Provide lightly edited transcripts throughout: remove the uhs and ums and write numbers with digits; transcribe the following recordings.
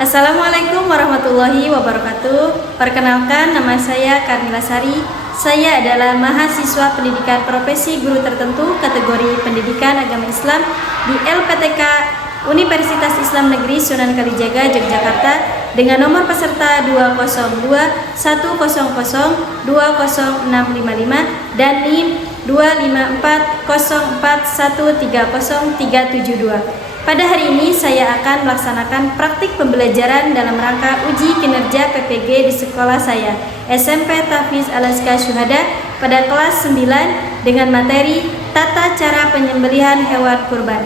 Assalamualaikum warahmatullahi wabarakatuh. Perkenalkan, nama saya Karnila Sari. Saya adalah mahasiswa pendidikan profesi guru tertentu kategori pendidikan agama Islam di LPTK Universitas Islam Negeri Sunan Kalijaga, Yogyakarta dengan nomor peserta 20210020655 dan NIM 25404130372. Pada hari ini saya akan melaksanakan praktik pembelajaran dalam rangka uji kinerja PPG di sekolah saya, SMP Tahfiz Al-Azkar Syuhada, pada kelas 9 dengan materi tata cara penyembelihan hewan kurban.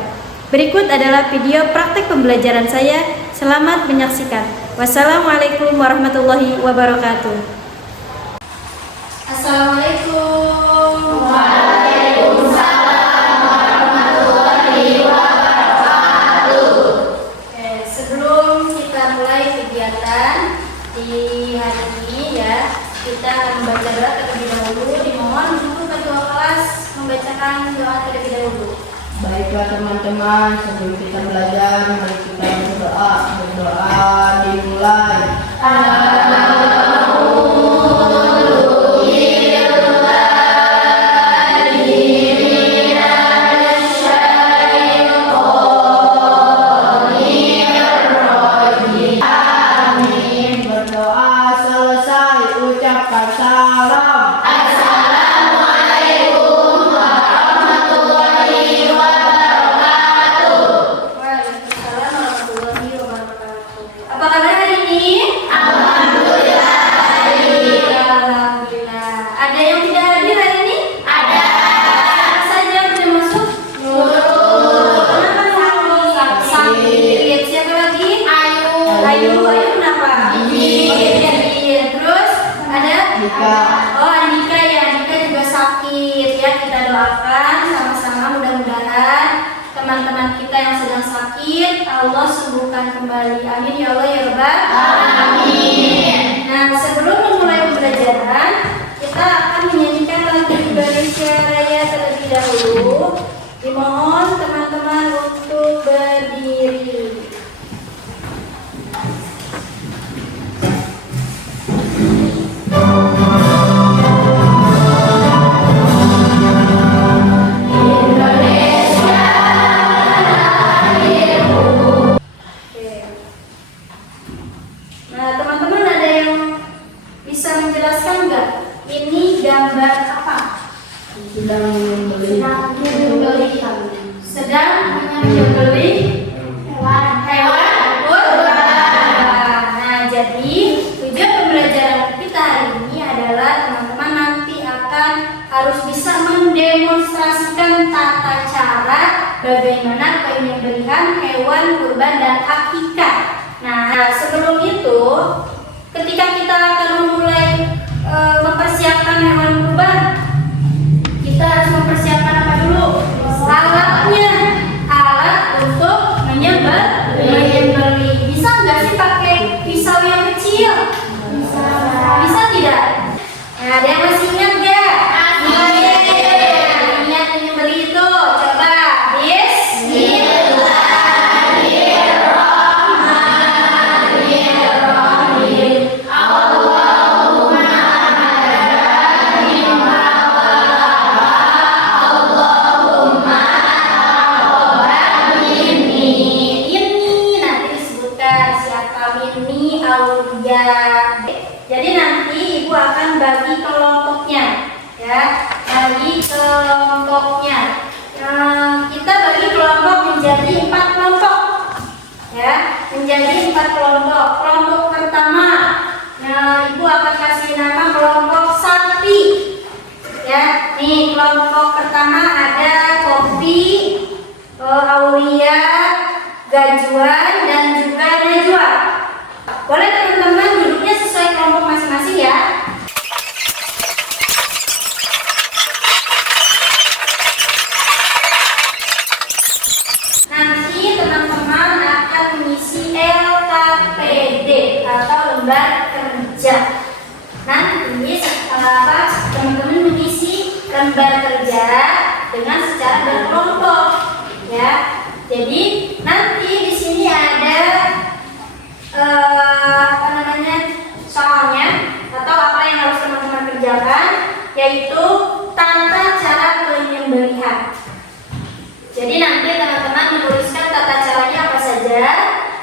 Berikut adalah video praktik pembelajaran saya. Selamat menyaksikan. Wassalamualaikum warahmatullahi wabarakatuh. Assalamualaikum. Di hari ini ya, kita akan membaca doa terlebih dahulu. Dimohon untuk ketua kelas membacakan doa terlebih dahulu. Baiklah teman-teman, sebelum kita belajar, mari kita berdoa. Berdoa dimulai. Ayu kenapa? Terus ada? Oh, Andika ya, Andika juga sakit ya. Kita doakan sama-sama, mudah-mudahan teman-teman kita yang sedang sakit Allah sembuhkan kembali. Amin ya Allah ya Rabbal alamin. Nah, sebelum memulai pembelajaran, kita akan menyanyikan lagu Indonesia Raya terlebih dahulu. Dimohon teman-teman untuk berdiri. Sedang menyembeli hewan kurban. Nah, jadi tujuan pembelajaran kita hari ini adalah teman-teman nanti akan harus bisa mendemonstrasikan tata cara bagaimana penyembelihan hewan kurban dan akikah. Nah, sebelum itu, ketika kita akan memulai mempersiapkan hewan kurban, kita harus mempersiapkan apa dulu? Alatnya, alat untuk menyembelih. Bisa nggak sih pakai pisau yang kecil? Bisa tidak? Nah, ada yang masih ingat nggak? Ingat menyembelih itu? Coba, Bismillahirrahmanirrahim. Jadi nanti ibu akan bagi kelompoknya, ya, bagi kelompoknya. Kita bagi kelompok menjadi 4 kelompok, ya, menjadi 4 kelompok. Kelompok pertama, ibu akan kasih nama kelompok sapi, ya. Nih kelompok pertama ada Kopi, Aulia, Gajuan, dan juga Najwa. Boleh teman-teman duduknya sesuai kelompok masing-masing ya. Nanti teman-teman akan mengisi LKPD atau lembar kerja. Nanti setelah teman-teman mengisi lembar kerja dengan secara berkelompok, ya. Jadi nanti di sini ada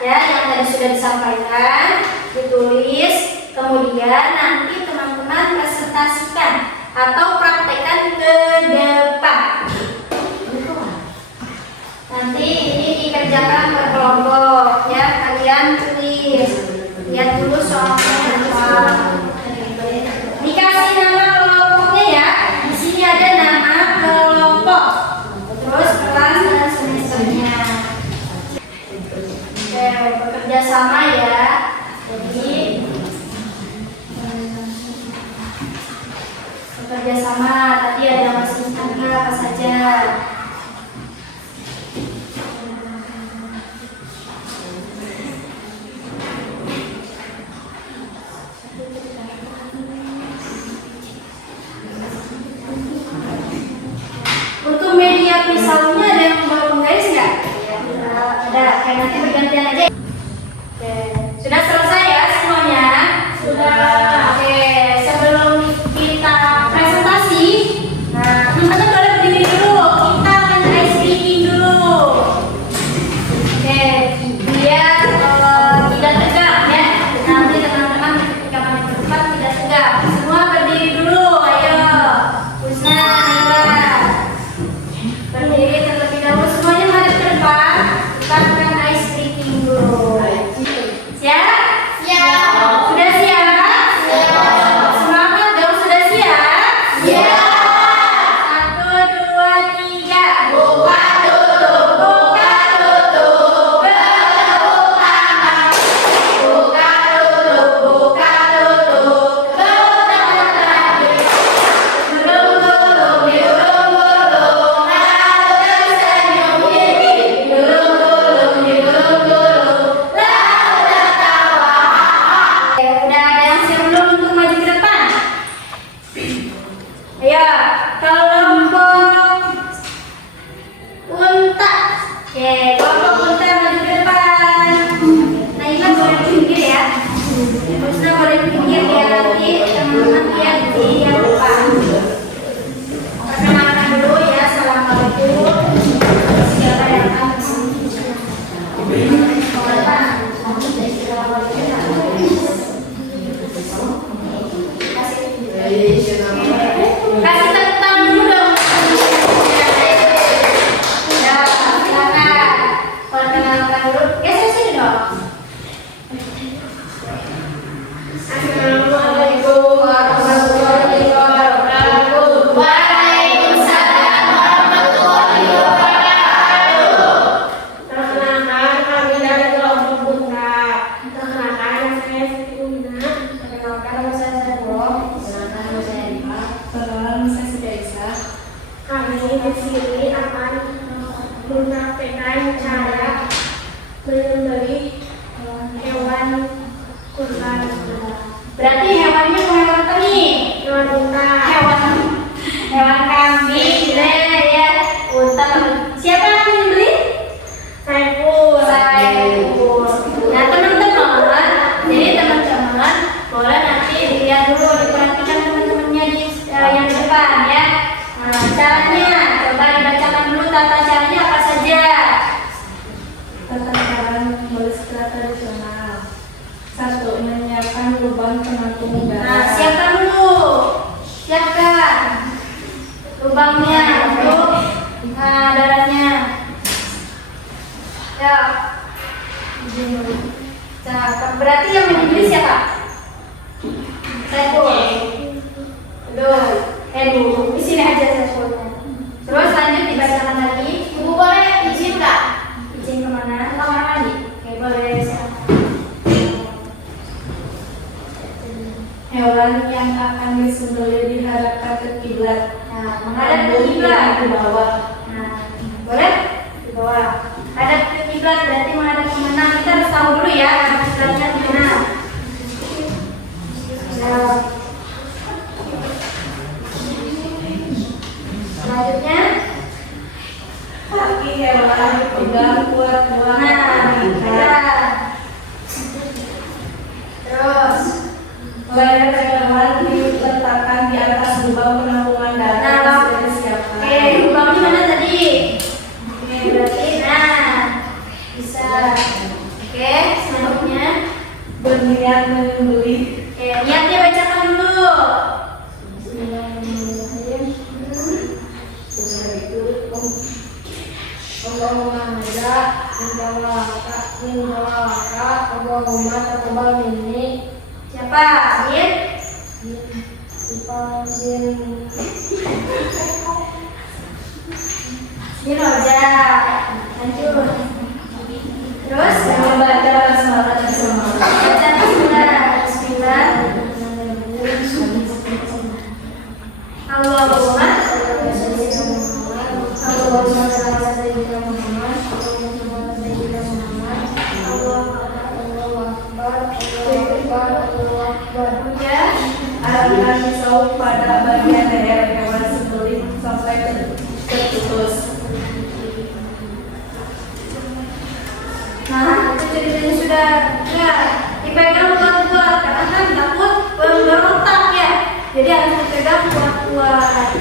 ya yang tadi sudah disampaikan, ditulis, kemudian nanti teman-teman presentasikan atau praktekkan ke depan. Nanti ini dikerjakan berkelompok ya, kalian tulis. Lihat dulu soalnya apa. Dikasih nama kelompoknya ya. Di sini ada nama kelompok. Terus kelas dan semesternya. Oke, bekerja sama ya. Jadi bekerja sama. Tadi ada masing apa saja. Untuk media misalnya ada yang mau menggaris nggak? Ada, kayak nanti bergantian aja. Oke, sudah selesai ya semuanya? Sudah. Oke, sebelum kita presentasi, nah teman-teman boleh berdiri dulu. Kita akan ice breaking dulu. Oke, biar tidak tegak ya. Nanti teman-teman ketika maju ke depan tidak tegak. Semua berdiri dulu, ayo. Husna, Naiba. Berdiri terlebih dahulu, semuanya menghadap ke depan. Kita akan ice breaking dulu. Siap? Siap. Sudah siap? Siap. Semangat dong, sudah siap? Siap. 1, 2, 3. Buka tutup, buka tutup, buka tutup, buka tutup, belum lalu tersenyum gigi, belum lalu tertawa. Oke, udah ada yang siap belum untuk maju ke depan? Ayo, kelompok unta. Oke, kelompok unta maju ke depan. Naila boleh di pinggir ya. Husna boleh di pinggir biar nanti teman-teman lihat di yang depan. Perkenalkan dulu ya, assalamualaikum. Siapa yang akan kasih tepuk tangan dulu dong. Ya, silakan. Perkenalkan dulu. Geser sini dong. Assalamualaikum warahmatullahi wabarakatuh. Waalaikumsalam warahmatullahi wabarakatuh. Perkenalkan, kami dari kelompok Bunga. Perkenalkan, saya Siti Una. Perkenalkan, nama saya Saifullah. Perkenalkan, nama saya Dipa. Perkenalan saya sudah Isa. Kami di sini akan mempraktekkan cara menyembelih hewan kurban. Berarti hewannya bukan hewan apa nih? Hewan unta. Hewan kambing, ya. Unta. Siapa yang akan beli? Saiful. Saiful. Nah teman-teman, jadi teman-teman boleh nanti dilihat dulu, diperhatikan teman-temannya di yang di depan ya. Nah caranya, coba dibacakan dulu tata caranya apa saja. Tata cara menulis kata tradisional. 1. Menyiapkan lubang penampung Nah udara. siapkan dulu, siapkan lubangnya untuk darahnya. Ya. Nah, berarti yang dibeli siapa? Saiful. Aduh, dulu di sini aja Saifulnya. Terus lanjut dibacakan lagi. Ibu boleh izin nggak? Izin kemana? Kamar mandi. Oke, boleh. Hewan yang akan disembelih diharapkan ke kiblat. Nah, menghadap ke kiblat. Di bawah. Nah, boleh? Di bawah. Hadap ke kiblat berarti menghadap ke mana? Kita harus tahu dulu ya, hadap kiblatnya di mana. Nah. Selanjutnya, Kaki hewan dipegang kuat dua kaki. nah, terus, Leher hewan diletakkan di atas lubang penampungan darah. Nah, Sudah disiapkan. oke, lubangnya mana tadi? Oke, berarti, nah, bisa. Oke, berniat menyembelih. Oke, niatnya bacakan dulu. Allahumma hada min walaka Allahumma taqabbal minni. Siapa? Bin? Bin Roja. Lanjut. Terus Membaca basmalah bersama. baca bismillah. Allahumma Allahumma shalli ala sayyidina Muhammad. Allahumma shalli ala sayyidina Muhammad. Allahu akbar. Allahu akbar. ya. Arahkan pisau pada bagian leher hewan sembelih sampai terputus. Nah, itu ceritanya sudah ya dipegang kuat-kuat karena kan takut berontak ya. Jadi harus dipegang kuat-kuat.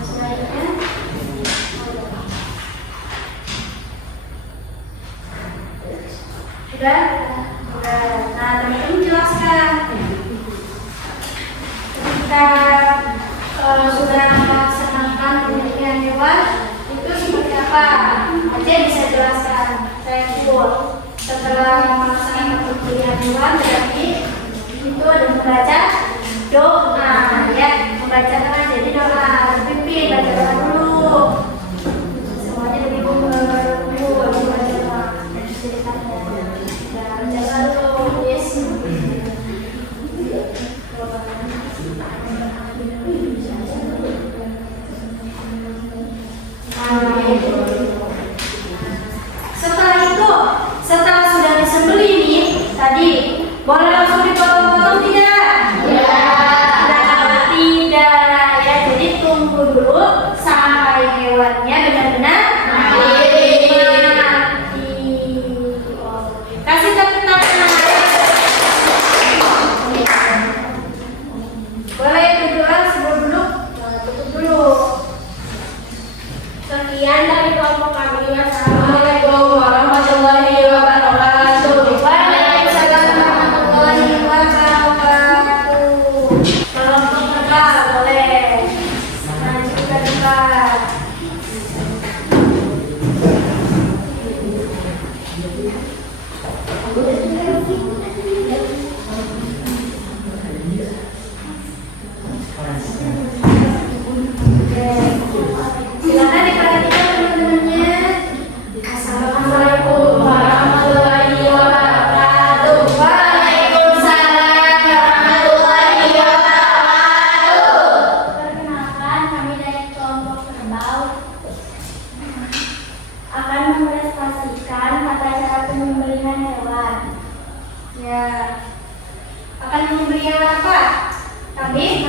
Selanjutnya, sudah. Nah, teman-teman jelaskan ketika sudah melaksanakan penyembelihan hewan itu seperti apa? Aceh bisa jelaskan. Saya ikut. Setelah melaksanakan penyembelihan hewan berarti itu ada membaca doa ya, membacakan jadi doa. Pimpin baca doa dulu. Semuanya lebih baca doa. Ceritanya. Baca dulu, yes. Setelah sudah disembelih nih, tadi boleh langsung dipotong-potong tidak? Nah, tidak ya. Jadi tunggu dulu sampai hewannya benar-benar mati. Kasih tepuk tangan. Boleh berdoa sebelum duduk? Tutup dulu. Sekian dari kelompok kami. Assalamualaikum warahmatullahi wabarakatuh. Waalaikumsalam warahmatullahi wabarakatuh. Kelompok kedua boleh. Lanjut ke depan. Silakan diperhatikan teman-temannya. Assalamualaikum warahmatullahi wabarakatuh. Waalaikumsalam warahmatullahi wabarakatuh. Perkenalkan, kami dari kelompok kerbau akan mempresentasikan tata cara penyembelihan hewan. Ya. Akan menyembelih apa? Kambing?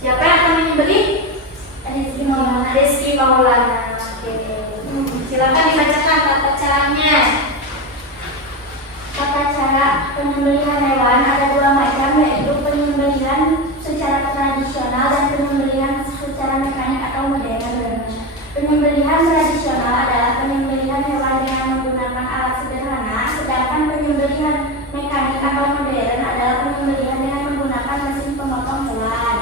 Siapa yang akan menyembelih? Rizky Maulana. Oke. Silakan dibacakan tata caranya. Tata cara penyembelihan hewan ada dua macam, yaitu penyembelihan secara tradisional dan penyembelihan secara mekanik atau modern. Penyembelihan tradisional adalah penyembelihan hewan dengan menggunakan alat sederhana, sedangkan penyembelihan mekanik atau modern adalah penyembelihan dengan menggunakan mesin pemotong hewan.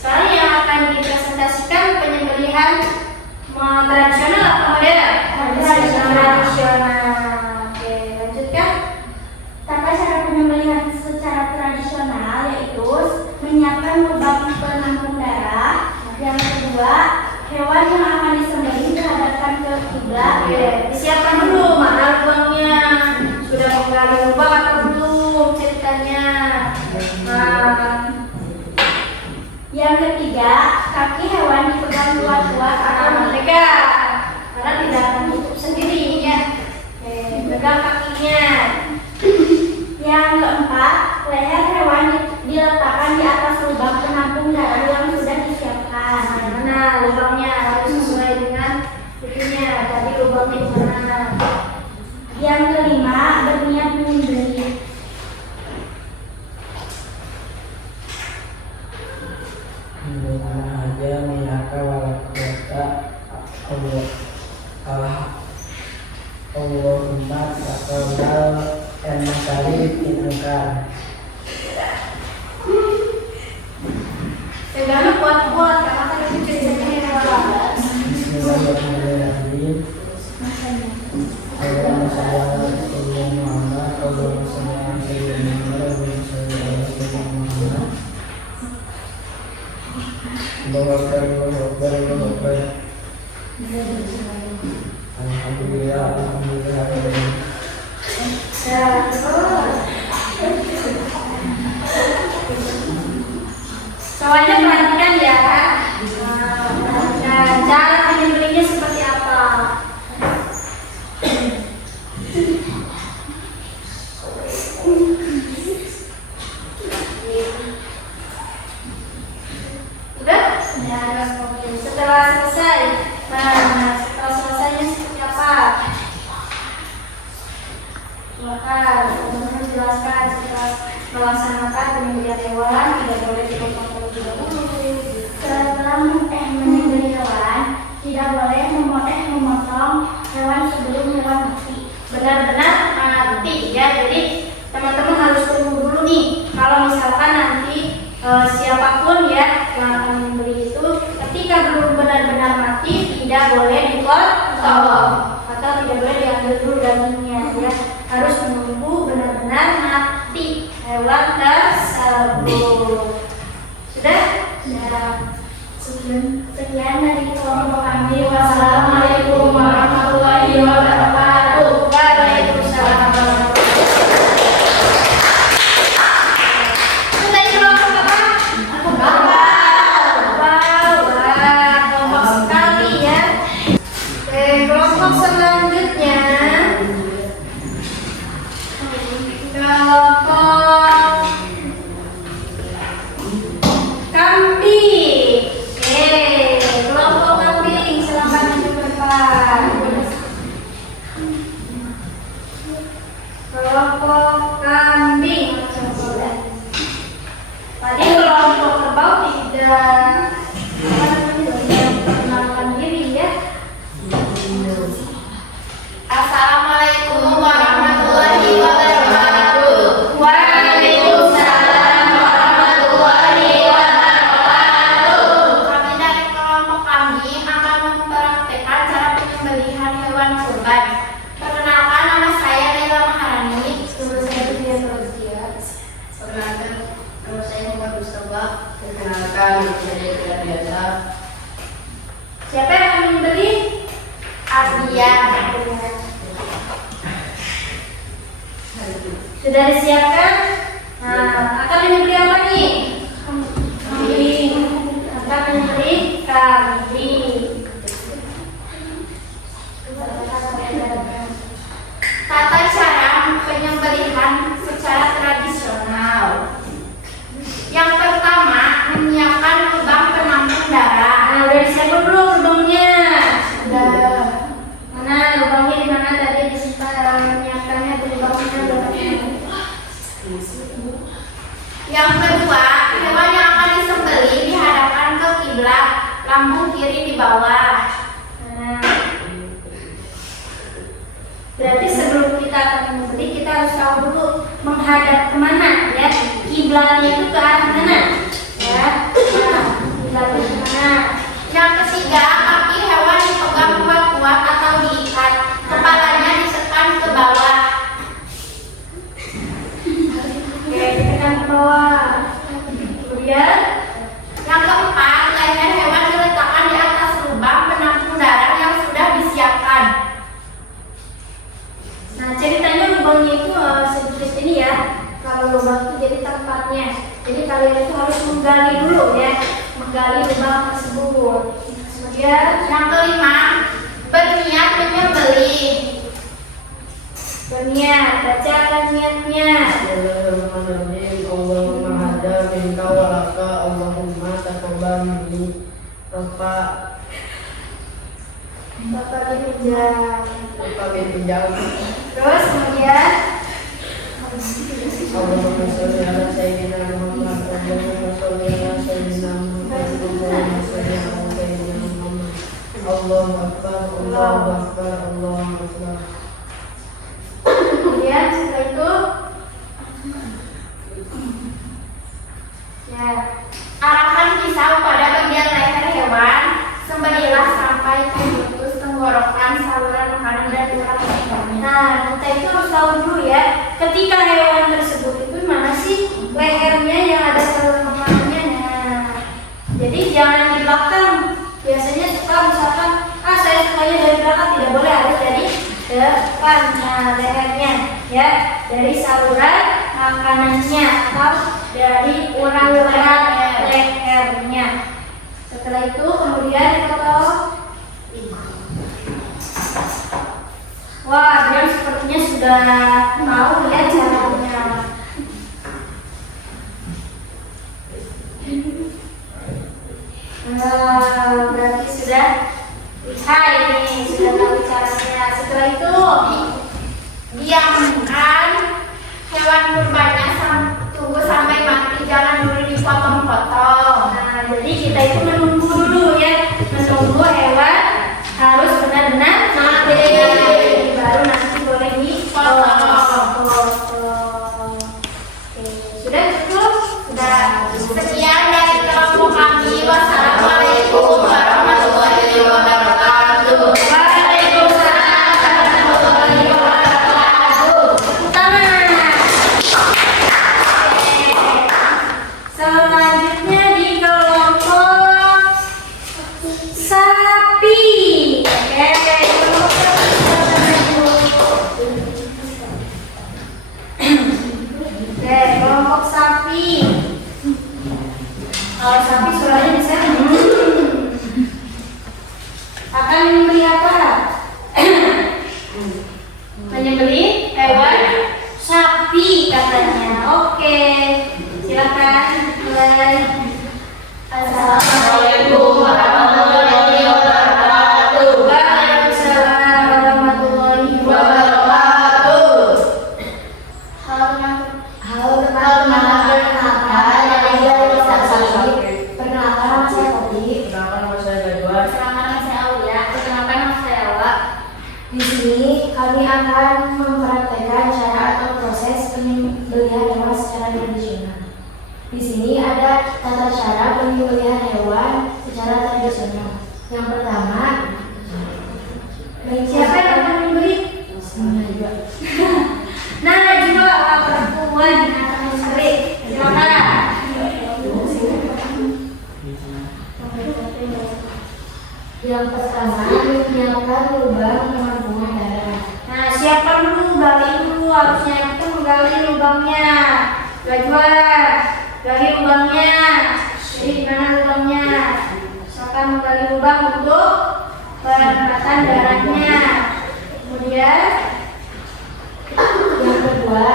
Sekarang yang akan dipresentasikan penyembelihan tradisional atau modern? Tradisional. Oke, lanjutkan. Tata cara penyembelihan secara tradisional yaitu menyiapkan lubang penampung darah. Yang kedua, hewan yang akan disembelih dihadapkan ke kiblat. Oke, disiapkan dulu mana lubangnya. Sudah menggali lubang atau belum ceritanya? Nah, Yang ketiga, kaki hewan dipegang kuat-kuat atau mereka karena tidak akan tutup sendiri ya. Oke, pegang kakinya. Yang keempat, leher hewan diletakkan di atas lubang penampung darah yang sudah disiapkan. Mana lubangnya harus sesuai dengan itunya. Tadi lubangnya di mana? Yang kelima, berniat menyembelih. Semuanya perhatikan ya. Nah, cara menyembelihnya seperti apa? Udah? Ya, setelah selesai. Nah, setelah selesainya seperti apa? Maka teman-teman jelaskan setelah melaksanakan penyembelihan hewan tidak boleh dipotong terlebih dahulu. Setelah menyembelih hewan, tidak boleh memotong hewan sebelum hewan mati. Benar-benar mati ya. Jadi teman-teman harus tunggu dulu nih. Kalau misalkan nanti siapapun ya yang akan menyembelih itu ketika belum benar-benar mati tidak boleh dipotong atau tidak boleh diambil dulu dagingnya ya. Harus menunggu benar-benar mati hewan tersebut. Sudah? Sekian dari kelompok kami. Wassalamualaikum warahmatullahi wabarakatuh. Waalaikumsalam warahmatullahi wabarakatuh. Dari kelompok apa? Wah, kelompok sekali ya. Oke, kelompok selanjutnya kelompok kambing. Kelompok kambing, silakan maju ke depan. Kelompok kambing. Tadi kelompok kerbau tidak perkenalkan diri ya. Assalamualaikum warahmatullahi wabarakatuh. Waalaikumsalam warahmatullahi wabarakatuh. Kami dari kelompok kami akan mempraktekkan cara penyembelihan hewan kurban. Perkenalkan, nama saya Laila Maharani. Perkenalkan, nama saya Muhammad Mustafa. Perkenalkan, saya tidak biasa. Siapa yang akan menyembelih? Ardia. Sudah disiapkan? Nah, akan menyembelih apa nih? Kambing. Akan menyembelih kambing. Tata cara penyembelihan secara tradisional. Yang pertama, menyiapkan lubang penampung darah. Nah, udah disiapkan belum lubangnya? Sudah. Mana lubangnya di mana tadi disimpan? Menyiapkannya di lubangnya udah Yang kedua, hewan yang akan disembelih dihadapkan ke kiblat, lambung kiri di bawah. Nah, berarti sebelum kita akan menyembelih kita harus tahu dulu menghadap kemana ya. Kiblatnya itu ke arah mana ya. Nah, kiblatnya ke mana? Yang ketiga, kaki hewan dipegang kuat-kuat atau diikat, kepalanya ditekan ke bawah. Oke, ditekan ke bawah. Kemudian Yang keempat, leher hewan diletakkan di atas lubang penampung darah yang sudah disiapkan. nah, ceritanya lubangnya itu sedikit ini ya. Kalau lubang itu jadi tempatnya. Jadi kalian itu harus menggali dulu ya, menggali lubang tersebut. Kemudian Yang kelima, berniat menyembelih. berniat, baca niatnya. Bismillahirrahmanirrahim. Allahumma hadza minka wa laka, Allahumma taqabbal minni. Bapak Bapak dipijak. pinjam. Terus kemudian Allahumma sholli ala sayyidina Muhammad. Allahumma sholli ala sayyidina Muhammad. Allahumma sholli ala sayyidina Muhammad. Allahu akbar, Allahu akbar, Allahu akbar. kemudian setelah itu ya, Arahkan pisau pada bagian leher hewan, sembelihlah sampai terputus tenggorokan, saluran makanan dan urat hewan. nah kita itu harus tahu dulu ya, ketika hewan tersebut itu mana sih lehernya yang ada saluran makanannya. Nah, jadi jangan depan, lehernya, ya, dari saluran makanannya atau dari urat lehernya. Setelah itu kemudian dipotong. Wah, dia sepertinya sudah tahu ya caranya. Berarti sudah lihai ini, sudah tahu caranya. Setelah itu Diamkan hewan kurbannya tunggu sampai mati, jangan dulu dipotong-potong. nah, jadi kita itu menunggu dulu ya, menunggu hewan harus benar-benar mati, baru nanti boleh dipotong. Oke, sudah cukup? Sudah. Sekian dari kelompok kami. Wassalamualaikum warahmatullahi wabarakatuh. Waalaikumsalam warahmatullahi wabarakatuh. Tepuk tangan. Selanjutnya di kelompok sapi. Oke, kelompok sapi. Oke, kelompok sapi. Kalau sapi suaranya bisa akan membeli apa? Menyembeli hewan sapi katanya. Oke, silakan mulai. Assalamualaikum warahmatullahi wabarakatuh. Waalaikumsalam warahmatullahi wabarakatuh. Halo teman-teman, perkenalkan saya Kopi. Perkenalkan nama saya Gadwan. Perkenalkan saya Aulia. Perkenalkan nama saya Awa. Di sini kami akan mempraktekkan cara atau proses penyembelihan hewan secara tradisional. Di sini ada tata cara penyembelihan hewan secara tradisional. Yang pertama, Siapa yang akan membeli? Najwa. Nah, juga perempuan yang akan membeli. Silakan. Yang pertama, menyiapkan lubang penampungan darah. Nah, siapkan dulu, gali dulu, harusnya kita menggali lubangnya. Gajuan, gali lubangnya. Jadi di mana lubangnya? Misalkan menggali lubang untuk penempatan darahnya. Kemudian, Yang kedua,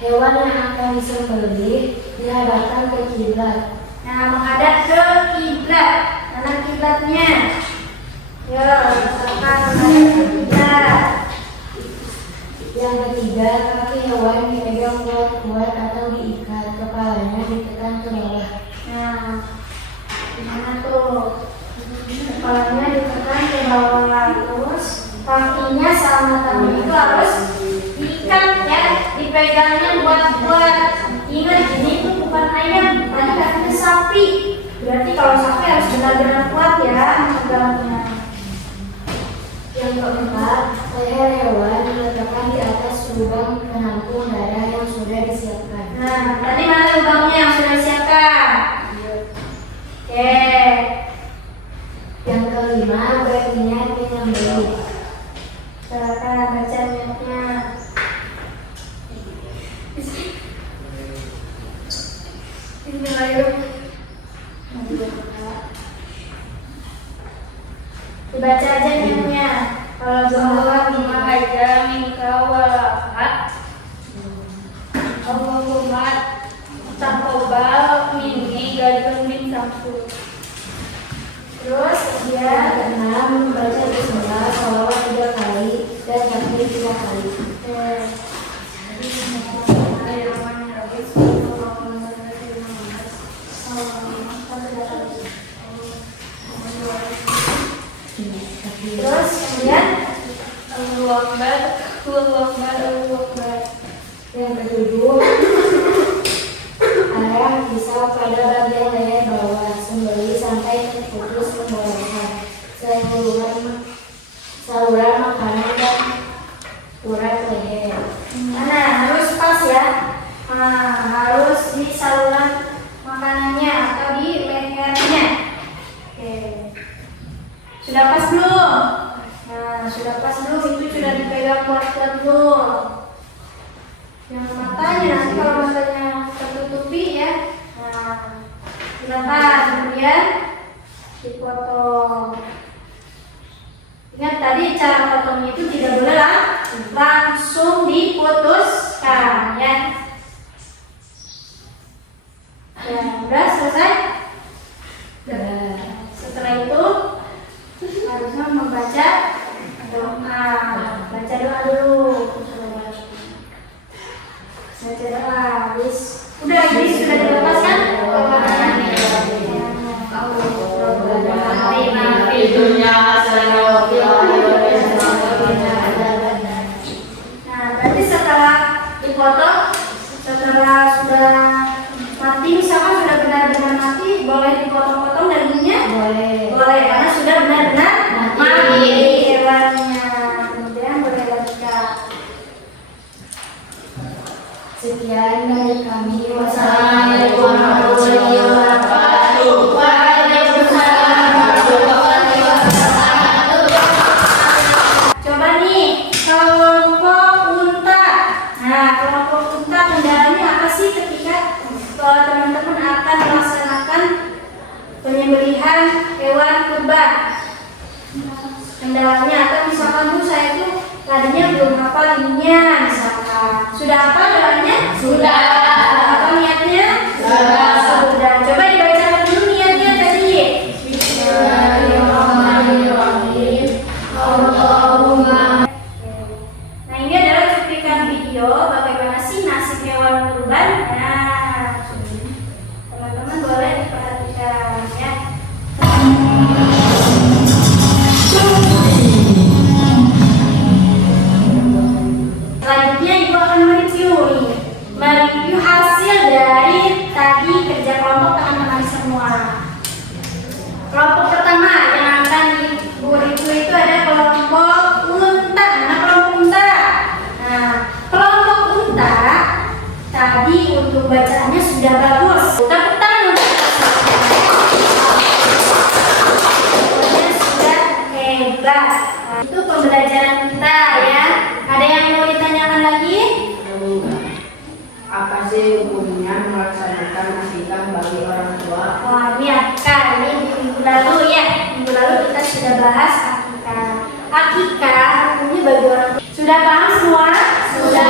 hewan yang akan disembelih dihadapkan ke kiblat. nah, menghadap ke kiblat. Mana kiblatnya? Ya, misalkan menghadap ke kiblat. Yang ketiga, kaki hewan dipegang kuat-kuat atau diikat, kepalanya ditekan ke bawah. Nah, gimana tuh? Kepalanya ditekan ke bawah, terus kakinya sama tangan itu harus diikat ya, dipegangnya kuat-kuat. Ingat, ini tuh bukan ayam, tadi katanya sapi. Berarti kalau sapi harus benar-benar kuat ya megangnya. Yang keempat, leher hewan diletakkan di atas lubang penampung darah yang sudah disiapkan. Nah, tadi mana lubangnya yang sudah disiapkan? Oke. Yang kelima, berniat menyembelih. Silakan baca niatnya. Dibaca aja niatnya. Kalau Allah belum aja minka walakat. Allahumma taqabbal minni gadun min samsu. terus Yang dia keenam, membaca bismillah sholawat 3 kali dan takbir 3 kali. terus kemudian Allahu Akbar, Allahu Akbar, Allahu Akbar. Yang ketujuh, arang pisau pada bagian leher bawah, sembelih sampai terputus pemborosan. Saluran makanan dan urat leher. nah harus pas ya. Nah, harus di saluran makanannya atau di lehernya. Oke. Sudah pas belum? Nah, Nah, sudah pas belum? Itu sudah dipegang kuat-kuat belum? Yang matanya, nanti kalau matanya tertutupi ya. Nah, silakan kemudian dipotong. Ingat tadi cara potongnya itu tidak boleh langsung diputuskan ya. Ya, udah selesai. Setelah itu harusnya membaca doa. Baca doa dulu. Baca doa. Udah ini sudah dilepaskan? Nah, berarti setelah dipotong, setelah sudah mati, misalkan sudah benar-benar mati, boleh dipotong-potong dagingnya? Boleh, karena sudah benar-benar mati hewannya. Kemudian boleh lanjutkan. Sekian dari kami. Wassalamualaikum warahmatullahi wabarakatuh. Waalaikumsalam warahmatullahi wabarakatuh. Coba nih, kelompok unta. Nah, kelompok unta kendalanya apa sih ketika teman-teman akan melaksanakan penyembelihan hewan kurban? Kendalanya atau misalkan Bu saya itu tadinya belum hafal ininya, misalkan sudah hafal doanya? Sudah. Apa niatnya? Sudah. Coba dibacakan dulu niatnya tadi. Bismillahirrahmanirrahim. Allahumma. Nah, ini adalah cuplikan video bagaimana sih nasib hewan kurban. Nah, teman-teman boleh diperhatikan ya. Selanjutnya Ibu akan mereview hasil dari tadi kerja kelompok teman-teman semua. Kelompok pertama yang akan Ibu review itu ada kelompok unta. Nah, kelompok unta. Nah, kelompok unta tadi untuk bacaannya sudah bagus. Tepuk tangan untuk sudah hebat. Nah, itu pembelajaran kita ya. Ada yang mau ditanyakan lagi? Apa sih hukumnya melaksanakan akikah bagi orang tua? Wah, ya kan ini minggu lalu ya. Minggu lalu kita sudah bahas akikah. Akikah hukumnya bagi orang tua. Sudah paham semua? Sudah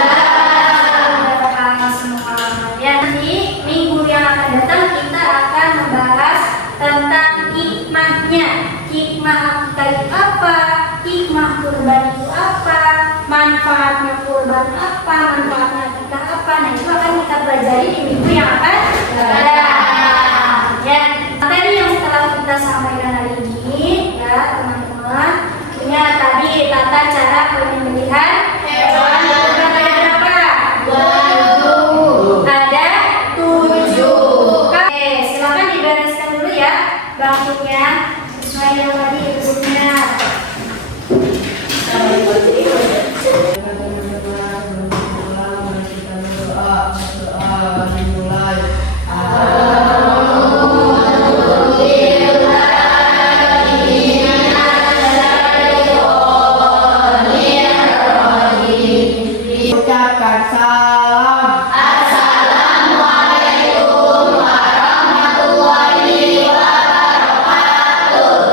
paham semua. Ya, nanti minggu yang akan datang kita akan membahas tentang hikmahnya. Hikmah akikah itu apa? Hikmah kurban itu apa? Manfaatnya kurban apa? Manfaatnya akikah apa? Nah, itu akan kita pelajari di minggu yang akan datang. Ya, materi yang setelah kita sampaikan hari ini, ya teman-teman, punya tadi tata cara penyembelihan hewan kurban ada berapa? 7. Ada 7. Oke, silakan dibereskan dulu ya bangkunya sesuai yang tadi sebelumnya. Ucapkan salam.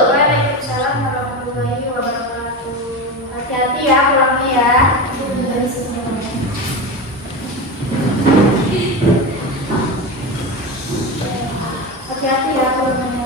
Waalaikumsalam warahmatullahi wabarakatuh. Hati-hati ya pulangnya ya. Hati-hati ya pulangnya.